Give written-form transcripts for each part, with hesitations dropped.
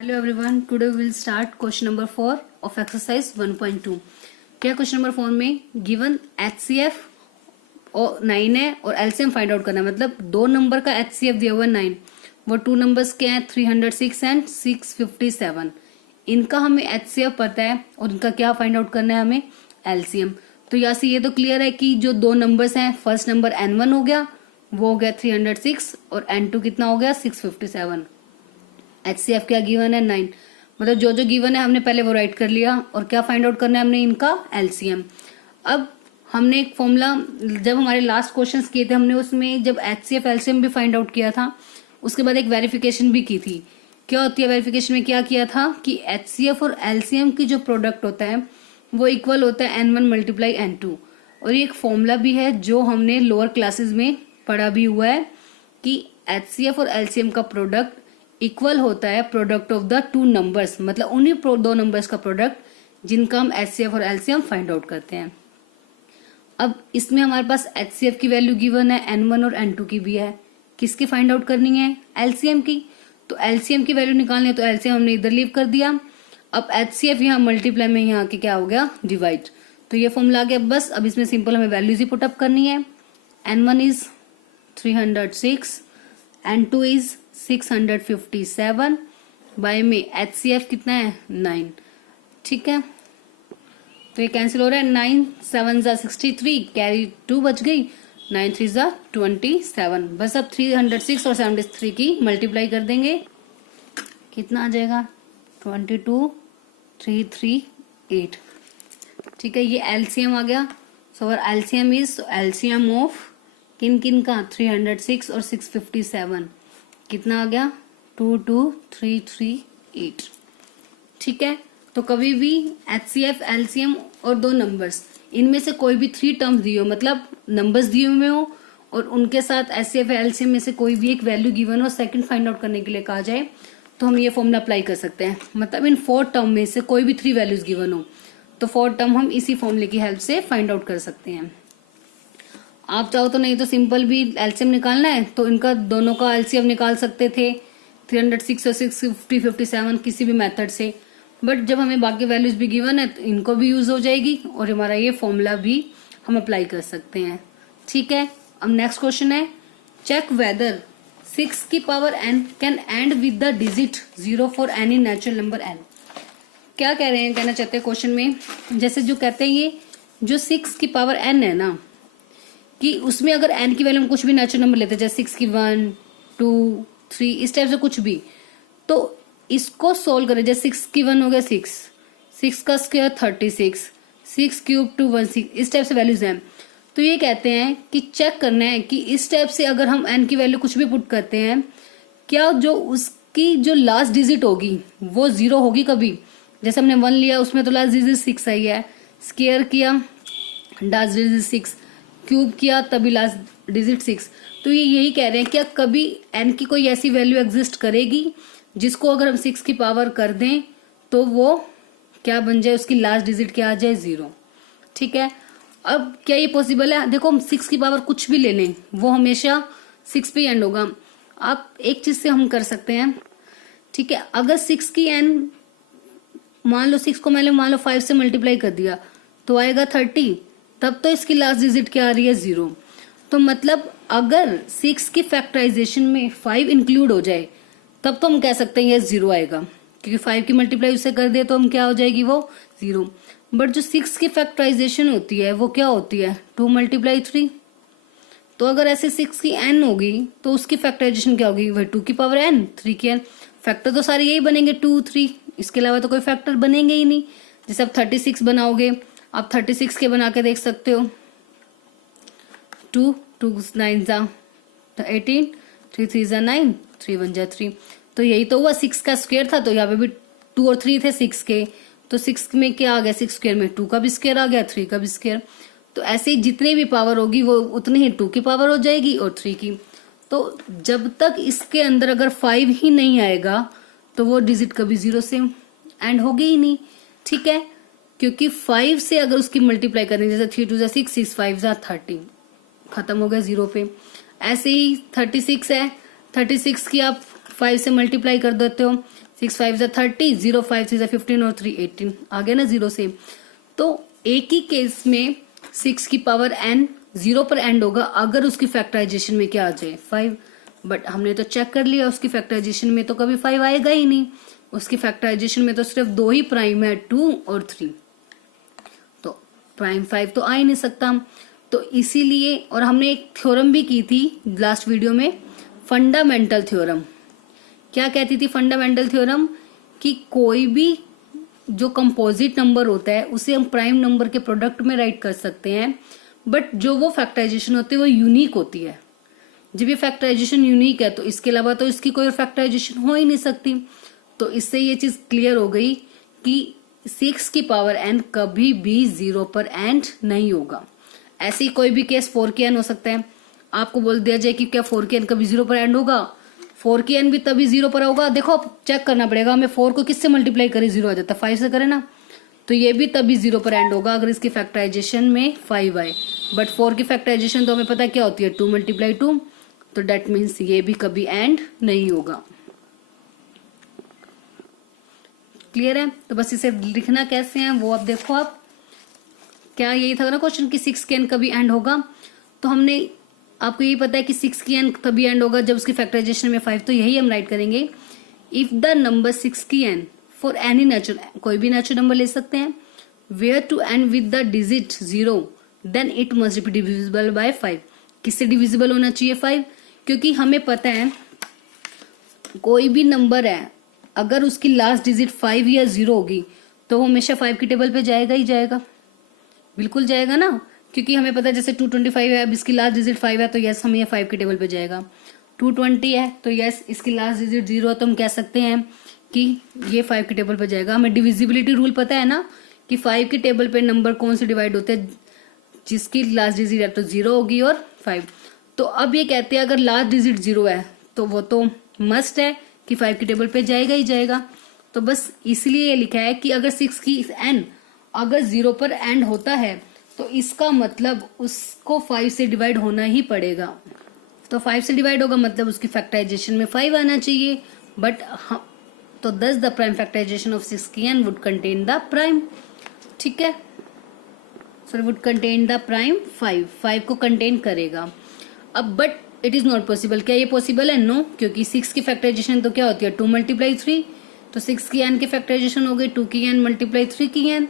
Hello everyone, today we will start question number 4 of exercise 1.2. क्या question number 4 में given HCF और 9 है और LCM फाइंड आउट करना है। मतलब दो नंबर का HCF दिया हुआ है 9, वो टू नंबर्स के हैं 306 एंड 657। इनका हमें HCF पता है और इनका क्या फाइंड आउट करना है हमें LCM। तो यहाँ से ये तो क्लियर है कि जो दो नंबर्स हैं, फर्स्ट नंबर N1 हो गया, वो हो गया 306 और N2 कितना हो गया 657। HCF क्या गिवन है 9, मतलब जो जो गिवन है हमने पहले वो राइट कर लिया और क्या फाइंड आउट करना है हमने इनका LCM। अब हमने एक फॉर्मूला जब हमारे लास्ट क्वेश्चंस किए थे हमने उसमें जब HCF LCM भी फाइंड आउट किया था, उसके बाद एक वेरिफिकेशन भी की थी। क्या होती है वेरिफिकेशन में, क्या किया था कि HCF और LCM की जो प्रोडक्ट होता है वो इक्वल होता है N1 मल्टीप्लाई N2। और ये एक फॉर्मूला भी है जो हमने लोअर क्लासेस में पढ़ा भी हुआ है कि HCF और LCM का प्रोडक्ट इक्वल होता है product of the two numbers, मतलब उन्हीं दो नंबर्स का प्रोडक्ट जिनका हम HCF और LCM फाइंड आउट करते हैं। अब इसमें हमारे पास HCF की वैल्यू गिवन है N1 और N2 की भी है। किसकी फाइंड आउट करनी है LCM की। तो LCM की वैल्यू निकालनी है तो LCM हमने इधर लीव कर दिया। अब HCF यहाँ मल्टीप्लाई में यहाँ के क्या हो गया डिवाइड, तो ये फॉर्मूला आ गया। बस अब इसमें सिंपल हमें वैल्यूज ही पुटअप करनी है। N1 is 306, N2 is 657, by में HCF कितना है 9। ठीक है, तो ये कैंसिल हो रहा है। 9 7 जा 63, कैरी 2 बच गई, 9 3 जा 27। बस अब 306 और 73 की मल्टीप्लाई कर देंगे, कितना आ जाएगा 22,338। ठीक है, ये LCM आ गया। सो अवर LCM is LCM of kin किन का 306 और 657 कितना आ गया 22,338। ठीक है, तो कभी भी HCF LCM और दो नंबर्स इनमें से कोई भी थ्री टर्म्स दिए हो, मतलब नंबर्स दिए हुए हो और उनके साथ HCF LCM में से कोई भी एक वैल्यू गिवन हो, सेकंड फाइंड आउट करने के लिए कहा जाए तो हम ये फॉर्मूला अप्लाई कर सकते हैं। मतलब इन फोर टर्म में से कोई भी थ्री वैल्यूज गिवन हो तो फोर टर्म हम इसी फॉर्मूले की हेल्प से फाइंड आउट कर सकते हैं। आप चाहो तो नहीं तो सिंपल भी LCM निकालना है तो इनका दोनों का LCM निकाल सकते थे 306 और 657 किसी भी मेथड से। बट जब हमें बाकी वैल्यूज भी गिवन है तो इनको भी यूज हो जाएगी और हमारा ये फॉर्मूला भी हम अप्लाई कर सकते हैं। ठीक है, अब नेक्स्ट क्वेश्चन है चेक वेदर 6 की power n can end with the digit 0 for any natural number n। क्या कह रहे हैं, कहना चाहते हैं क्वेश्चन में, जैसे जो कहते हैं ये जो 6 की पावर n है ना, कि उसमें अगर n की वैल्यू हम कुछ भी नेचुरल नंबर लेते हैं जैसे 6 की 1 2 3 इस टाइप से कुछ भी, तो इसको सोल्व करें। जैसे 6 की 1 हो गया 6, 6 का स्क्वायर 36, 6 क्यूब 216, इस टाइप से वैल्यूज हैं। तो ये कहते हैं कि चेक करना है कि इस टाइप से अगर हम n की वैल्यू कुछ भी पुट करते हैं क्या जो उसकी जो लास्ट डिजिट होगी वो 0 होगी कभी। जैसे हमने 1 लिया उसमें तो लास्ट डिजिट 6 आई है, स्क्वायर किया लास्ट डिजिट 6, क्यूब किया तभी लास्ट डिजिट 6। तो ये यही कह रहे हैं क्या कभी n की कोई ऐसी वैल्यू एग्जिस्ट करेगी जिसको अगर हम 6 की पावर कर दें तो वो क्या बन जाए, उसकी लास्ट डिजिट क्या आ जाए 0। ठीक है, अब क्या ये पॉसिबल है, देखो हम 6 की पावर कुछ भी ले लें वो हमेशा 6 पे एंड होगा। आप एक चीज से हम कर सकते हैं, ठीक है, अगर 6 की n मान लो 6 को मैंने मान लो 5 से मल्टीप्लाई कर दिया तो आएगा 30, तब तो इसकी लास्ट डिजिट क्या आ रही है 0। तो मतलब अगर 6 की फैक्टराइजेशन में 5 इंक्लूड हो जाए तब तो हम कह सकते हैं ये 0 आएगा, क्योंकि 5 की मल्टीप्लाई उससे कर दे तो हम क्या हो जाएगी वो 0। बट जो 6 की फैक्टराइजेशन होती है वो क्या होती है 2 मल्टीप्लाई 3। तो अगर ऐसे 6 की n होगी तो उसकी फैक्टराइजेशन क्या होगी, वह 2 की पावर n 3 की n। फैक्टर तो सारे यही बनेंगे 2 3, इसके अलावा तो कोई फैक्टर बनेंगे ही नहीं। जैसे आप 36 बनाओगे आप 36 के बना के देख सकते हो, 2 2 9 जा 18, 3 3 जा 9, 3 1 जा 3। तो यही तो हुआ, 6 का स्क्वायर था तो यहाँ पे भी 2 और 3 थे 6 के, तो 6 में क्या आ गया 6 स्क्वायर में 2 का भी स्क्वायर आ गया 3 का भी स्क्वायर। तो ऐसे ही जितनी भी पावर होगी वो उतनी ही 2 की पावर हो जाएगी और 3 की। तो जब तक इसके अंदर अगर 5 ही नहीं आएगा तो वो डिजिट कभी 0 से एंड होगी ही नहीं। ठीक है, क्योंकि 5 से अगर उसकी मल्टीप्लाई करें जैसे 3 2 6 6 5 30, खत्म हो गया 0 पे। ऐसे ही 36 है, 36 की आप 5 से मल्टीप्लाई कर देते हो, 6 5 जा 30, 0 5 3 जा 15 और 3 18 आ गया ना 0 से। तो एक ही केस में 6 की पावर n 0 पर एंड होगा अगर उसकी फैक्टराइजेशन में क्या आ जाए 5, बट हमने तो चेक कर लिया उसकी फैक्टराइजेशन में तो कभी 5 आएगा ही नहीं, उसकी फैक्टराइजेशन में तो सिर्फ 2 ही प्राइम है, 2 और 3, तो प्राइम 5 तो आ ही नहीं सकता। तो इसीलिए, और हमने एक थ्योरम भी की थी लास्ट वीडियो में, फंडामेंटल थ्योरम। क्या कहती थी फंडामेंटल थ्योरम? कि कोई भी जो कंपोजिट नंबर होता है उसे हम प्राइम नंबर के प्रोडक्ट में राइट कर सकते हैं, बट जो वो फैक्टराइजेशन होती है वो यूनिक होती है। जब ये फैक्टराइजेशन यूनिक है तो इसके अलावा तो इसकी कोई फैक्टराइजेशन हो ही नहीं सकती। तो इससे ये चीज क्लियर हो गई कि 6 की पावर n कभी भी 0 पर एंड नहीं होगा। ऐसे ही कोई भी केस 4 की n हो सकता है। आपको बोल दिया जाए कि क्या 4 की n कभी 0 पर एंड होगा? 4 की n भी तभी 0 पर होगा। देखो चेक करना पड़ेगा हमें, 4 को किससे मल्टीप्लाई करें 0 आ जाता है, 5 से करें ना। तो ये भी तभी 0 पर एंड होगा अगर इसकी फैक्टराइजेशन में 5 आए। बट 4 की फैक्टराइजेशन तो हमें पता है क्या होती है, 2 × 2, तो डेट मीन्स ये भी कभी एंड नहीं होगा। क्लियर है? तो बस इसे लिखना कैसे है वो अब देखो। आप क्या यही था ना क्वेश्चन कि 6 की n कभी एंड होगा? तो हमने आपको यही पता है कि 6 की n तभी एंड होगा जब उसकी फैक्टराइजेशन में 5, तो यही हम राइट करेंगे। इफ द नंबर 6 की n फॉर एनी नेचुरल, कोई भी नेचुरल नंबर ले सकते हैं, where to end with the digit 0 then it must be divisible by 5। किससे डिविजिबल होना चाहिए 5? क्योंकि हमें पता है कोई भी नंबर है अगर उसकी लास्ट डिजिट 5 या 0 होगी तो वो हमेशा 5 की टेबल पे जाएगा ही जाएगा, बिल्कुल जाएगा ना। क्योंकि हमें पता है जैसे 225 है, अब इसकी लास्ट डिजिट 5 है तो यस हम ये 5 की टेबल पे जाएगा। 220 है तो यस इसकी लास्ट डिजिट 0 है तो हम कह सकते हैं कि ये 5 की टेबल पे जाएगा। हमें डिविजिबिलिटी रूल पता है ना कि 5 की टेबल पे नंबर कौन से डिवाइड होते हैं, जिसकी लास्ट डिजिट है तो 0 होगी और 5। तो अब ये कहते हैं अगर लास्ट डिजिट 0 है तो वो तो मस्ट है कि 5 की टेबल पे जाएगा ही जाएगा। तो बस इसलिए ये लिखा है कि अगर 6 की n अगर 0 पर एंड होता है तो इसका मतलब उसको 5 से डिवाइड होना ही पड़ेगा। तो 5 से डिवाइड होगा मतलब उसकी फैक्टराइजेशन में 5 आना चाहिए। बट तो दस द प्राइम फैक्टराइजेशन ऑफ 6 की n would contain the prime, ठीक है, so would contain the prime 5 को कंटेन करेगा। अब but it is not possible. क्या ये पॉसिबल है? नो, क्योंकि 6 की फैक्टराइजेशन तो क्या होती है 2 × 3, तो 6 की n की फैक्टराइजेशन हो गई 2 की n मल्टीप्लाई 3 की n।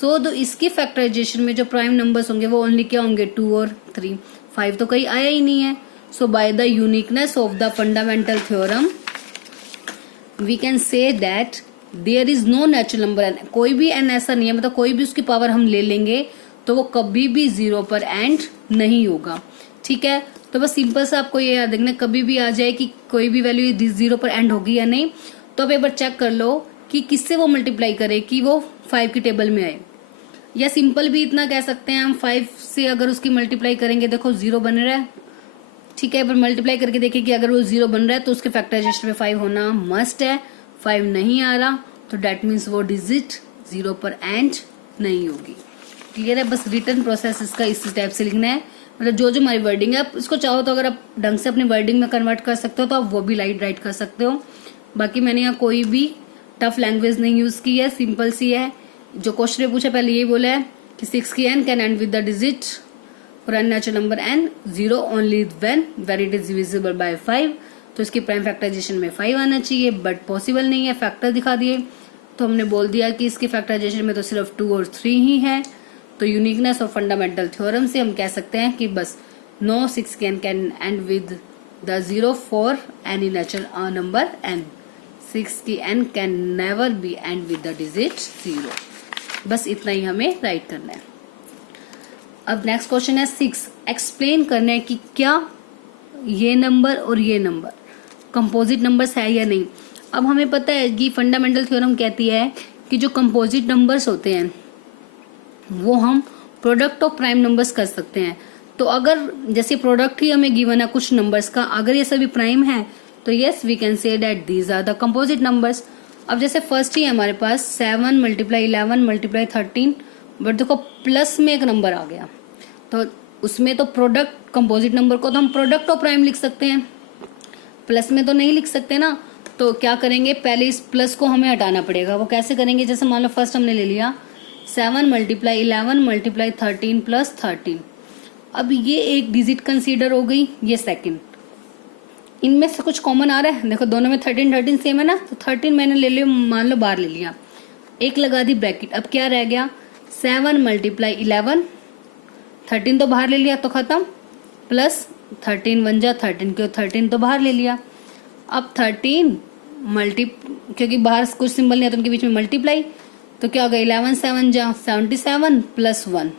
सो तो इसकी फैक्टराइजेशन में जो प्राइम नंबर्स होंगे वो ओनली क्या होंगे 2 और 3, 5 तो कहीं आया ही नहीं है। So by the uniqueness of the fundamental theorem we can say that there is no natural number n, कोई भी n ऐसा नहीं है, मतलब कोई भी उसकी पावर हम ले लेंगे तो वो कभी भी 0 पर एंड नहीं होगा, ठीक है। तो बस सिंपल से आपको ये याद रखना, कभी भी आ जाए कि कोई भी वैल्यू 0 पर एंड होगी या नहीं, तो आप एक बार चेक कर लो कि किससे वो मल्टीप्लाई करे कि वो 5 की टेबल में आए। या सिंपल भी इतना कह सकते हैं हम 5 से अगर उसकी मल्टीप्लाई करेंगे, देखो 0 बन रहा है, ठीक है, पर मल्टीप्लाई करके देखिए कि अगर वो 0 बन रहा है तो उसके फैक्टराइजेशन में 5 होना मस्ट है। 5 नहीं आ रहा तो डेट मीन्स वो डिजिट 0 पर एंड नहीं होगी। क्लियर है? बस रिटर्न प्रोसेस इसका इस टाइप से लिखना है, मतलब जो जो हमारी वर्डिंग है, आप इसको चाहो तो अगर आप ढंग से अपनी वर्डिंग में कन्वर्ट कर सकते हो तो आप वो भी राइट कर सकते हो। बाकी मैंने यहाँ कोई भी टफ लैंग्वेज नहीं यूज की है, सिंपल सी है। जो क्वेश्चन में पूछा पहले यही बोला है कि 6 की n can end with the digit for an natural number n 0 only when it is divisible by 5, तो इसकी प्राइम फैक्टराइजेशन में 5 आना चाहिए, बट पॉसिबल नहीं है, फैक्टर दिखा दिए। तो हमने बोल दिया कि इसकी फैक्टराइजेशन में तो सिर्फ 2 और 3 ही है। तो यूनिकनेस और फंडामेंटल थ्योरम से हम कह सकते हैं कि बस नो 6 की n can end with the 0 for any natural number n। 6 की n can never be and with the digit 0। बस इतना ही हमें राइट करना है। अब नेक्स्ट क्वेश्चन है 6, एक्सप्लेन करना है कि क्या ये नंबर और ये नंबर कंपोजिट नंबर्स है या नहीं। अब हमें पता है कि फंडामेंटल थ्योरम कहती है कि जो कंपोजिट नंबर्स होते हैं वो हम प्रोडक्ट ऑफ प्राइम नंबर्स कर सकते हैं। तो अगर जैसे प्रोडक्ट ही हमें गिवन है कुछ नंबर्स का, अगर ये सभी प्राइम है तो yes we can say that these are the composite numbers. अब जैसे फर्स्ट ही है हमारे पास 7 × 11 × 13, बट देखो प्लस में एक नंबर आ गया तो उसमें तो प्रोडक्ट कंपोजिट नंबर को तो हम प्रोडक्ट ऑफ प्राइम लिख सकते हैं, प्लस में तो नहीं लिख सकते ना। तो क्या करेंगे, पहले इस प्लस को हमें हटाना पड़ेगा। वो कैसे करेंगे, जैसे मान लो फर्स्ट हमने ले लिया 7 मल्टीप्लाई 11 मल्टीप्लाई 13 प्लस 13। अब ये एक डिजिट कंसीडर हो गई, ये सेकंड। इनमें से कुछ कॉमन आ रहा है, देखो दोनों में 13 13 सेम है ना, तो 13 मैंने ले लिया, मान लो बाहर ले लिया, एक लगा दी ब्रैकेट। अब क्या रह गया, 7 मल्टीप्लाई 11, 13 तो बाहर ले लिया तो खत्म, प्लस 13 1 जा 13, क्यों 13 तो बाहर ले लिया। अब 13 क्योंकि बाहर कुछ सिंबल नहीं है तो उनके बीच में मल्टीप्लाई, तो क्या होगा 11 7 जा 77 प्लस 1,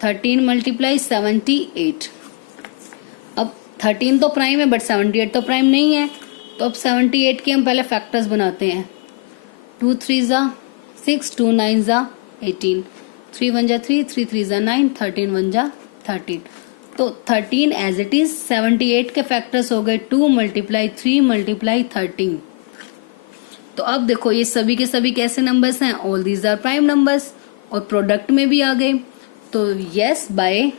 13 मल्टीप्लाई 78। अब 13 तो प्राइम है बट 78 तो प्राइम नहीं है, तो अब 78 के हम पहले फैक्टर्स बनाते हैं। 2 3 जा 6, 2 9 जा 18, 3 1 जा 3, 3 3 जा 9, 13 1 जा 13। तो 13 एज इट इज, 78 के फैक्टर्स हो गए 2 मल्टीप्लाई 3 मल्टीप्लाई 13। तो अब देखो ये सभी के सभी कैसे नंबर्स हैं, all these are prime numbers, और प्रोडक्ट में भी आ गए। तो yes, by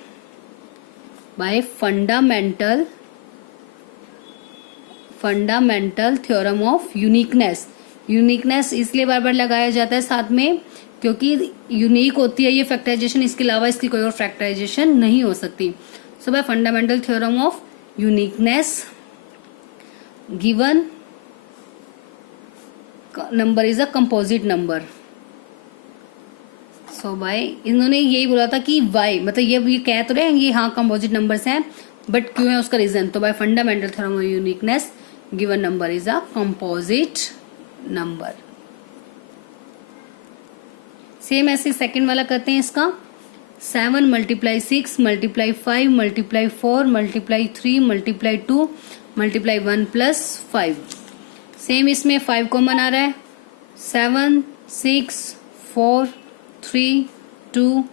fundamental theorem of uniqueness. Uniqueness इसलिए बार बार लगाया जाता है साथ में क्योंकि यूनिक होती है ये फैक्टराइजेशन, इसके अलावा इसकी कोई और फैक्टराइजेशन नहीं हो सकती। So by fundamental theorem of uniqueness given number is a composite number. So by, इन्होंने यही बोला था कि वाई मतलब ये कह तो रहे हैं ये हाँ कंपोजिट नंबर्स हैं, बट क्यों है उसका रीजन, तो bye fundamental theorem of uniqueness given number is a composite number. Same ऐसे सेकंड वाला करते हैं इसका, 7 multiply 6 multiply 5 multiply 4 multiply 3 multiply 2 multiply 1 plus 5। Same इसमें 5 कॉमन आ रहा है, 7 6 4 3 2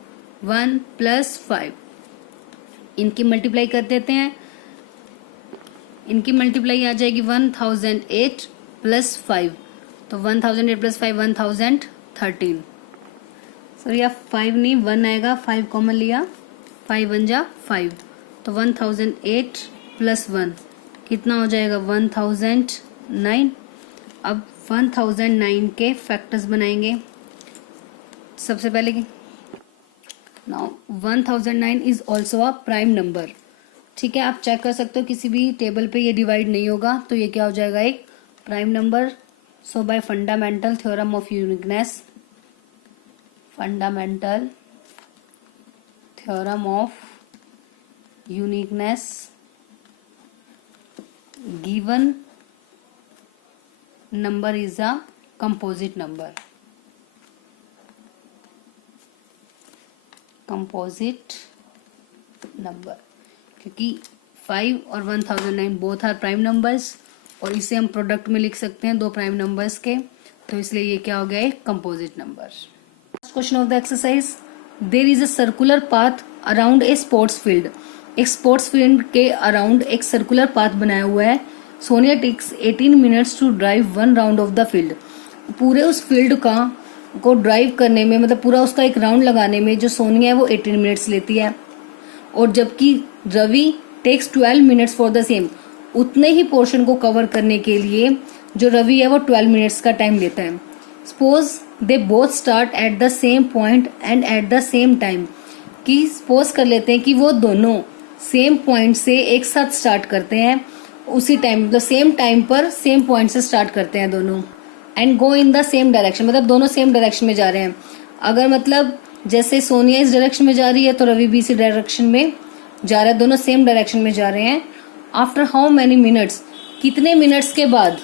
1 प्लस 5। इनकी मल्टीप्लाई कर देते हैं, इनकी मल्टीप्लाई आ जाएगी 1008 प्लस 5, तो 1008 प्लस 5 1013। सॉरी आप 5 नहीं 1 आएगा, 5 कॉमन लिया, 5 1 जा 5, तो 1008 प्लस 1 कितना हो जाएगा 1009। अब 1009 के फैक्टर्स बनाएंगे। सबसे पहले now 1009 is also a prime number. ठीक है, आप चेक कर सकते हो किसी भी टेबल पे ये डिवाइड नहीं होगा, तो ये क्या हो जाएगा एक prime number. So by fundamental theorem of uniqueness, fundamental theorem of uniqueness given number is a composite number. Composite number क्योंकि 5 और 1009 बोथ आर प्राइम नंबर्स, और इसे हम प्रोडक्ट में लिख सकते हैं दो प्राइम नंबर्स के, तो इसलिए ये क्या हो गया एक composite number. Question of the exercise, there is a circular path around a sports field. एक स्पोर्ट्स फील्ड के अराउंड एक सर्कुलर पाथ बनाया हुआ है। Sonia takes 18 minutes to drive 1 round of the field. पूरे उस फील्ड को ड्राइव करने में, मतलब पूरा उसका एक राउंड लगाने में जो सोनिया है वो 18 मिनट्स लेती है, और जबकि Ravi takes 12 minutes for the same. उतने ही पोर्शन को कवर करने के लिए जो रवि है वो 12 मिनट्स का टाइम लेता है। Suppose they both start at the same point and at the same time, कि सपोज कर लेते हैं कि वो दोनों सेम पॉइंट से एक साथ स्टार्ट करते हैं उसी टाइम, मतलब सेम टाइम पर सेम पॉइंट से स्टार्ट करते हैं दोनों, and go in the same direction, मतलब दोनों सेम डायरेक्शन में जा रहे हैं। अगर मतलब जैसे सोनिया इस डायरेक्शन में जा रही है तो रवि भी इसी डायरेक्शन में जा रहा है, दोनों सेम डायरेक्शन में जा रहे हैं। आफ्टर हाउ मैनी मिनट्स, कितने मिनट्स के बाद,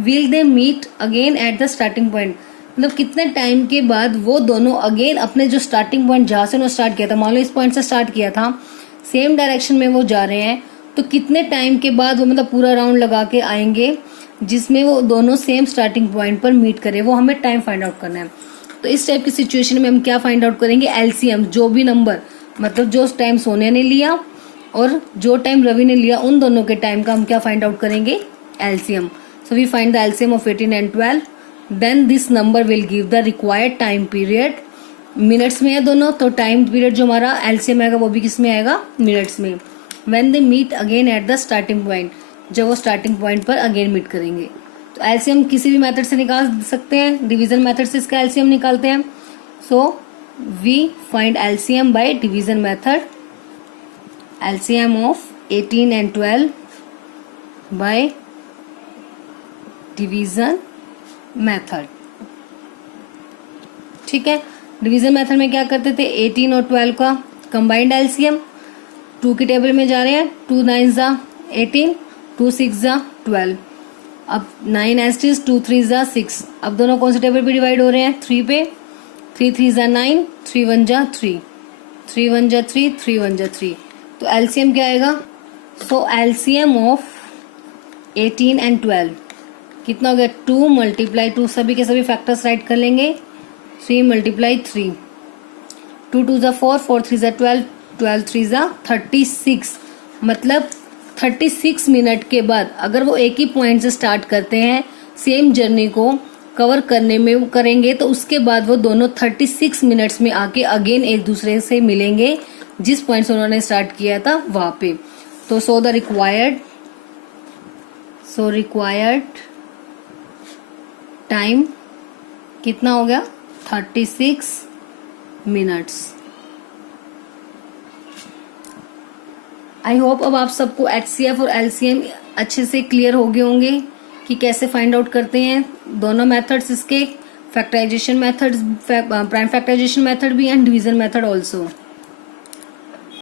will they meet again at the starting point, मतलब कितने टाइम के बाद वो दोनों अगेन अपने जो स्टार्टिंग पॉइंट जहाँ से उन्होंने स्टार्ट किया था, मान लो इस पॉइंट से स्टार्ट किया था, सेम डायरेक्शन में वो जा रहे हैं, तो कितने टाइम के बाद वो मतलब पूरा राउंड लगा के आएंगे जिसमें वो दोनों सेम स्टार्टिंग पॉइंट पर मीट करें, वो हमें टाइम फाइंड आउट करना है। तो इस टाइप की सिचुएशन में हम क्या फाइंड आउट करेंगे, एलसीएम, जो भी नंबर, मतलब जो टाइम सोनिया ने लिया और जो टाइम रवि ने लिया, उन दोनों के टाइम का हम क्या फाइंड आउट करेंगे, LCM. So we find the LCM of 18 and 12, then this number will give the required time period. Minutes में है दोनों, तो टाइम पीरियड जो हमारा एलसीएम आएगा वो भी किस में आएगा, मिनट्स में। When they meet again at the starting point, जब वो स्टार्टिंग पॉइंट पर अगेन मीट करेंगे। तो एलसीएम किसी भी मेथड से निकाल सकते हैं, डिवीजन मेथड से इसका एलसीएम निकालते हैं। So we find LCM by division method, LCM of 18 and 12 by division method. ठीक है, डिवीजन मेथड में क्या करते थे, 18 और 12 का कंबाइंड एलसीएम 2 की टेबल में जा रहे हैं, 2 9 जा 18, 2 6 जा 12। अब 9 एज इज, 2 3 जा 6। अब दोनों कौन से टेबल पे डिवाइड हो रहे हैं, 3 पे। 3 3 जा 9, 3 1 जा 3, 3 1 जा 3, 3 1 जा 3। तो एलसीएम क्या आएगा, सो एलसीएम ऑफ 18 and 12 कितना हो गया, 2 मल्टीप्लाई 2, सभी के सभी फैक्टर्स राइट कर लेंगे, 3 मल्टीप्लाई 3, 2 2 जा 4, 4 3 जा 12, 12 3 जा 36। मतलब 36 मिनट के बाद अगर वो एक ही पॉइंट से स्टार्ट करते हैं, सेम जर्नी को कवर करने में करेंगे, तो उसके बाद वो दोनों 36 मिनट्स में आके अगेन एक दूसरे से मिलेंगे जिस पॉइंट से उन्होंने स्टार्ट किया था वहां पे। तो सो द रिक्वायर्ड टाइम कितना हो गया, 36 मिनट्स। आई होप अब आप सबको एचसीएफ और एलसीएम अच्छे से क्लियर हो गए होंगे कि कैसे फाइंड आउट करते हैं दोनों मेथड्स इसके, factorisation methods, prime factorisation method भी एंड डिवीजन मेथड ऑल्सो।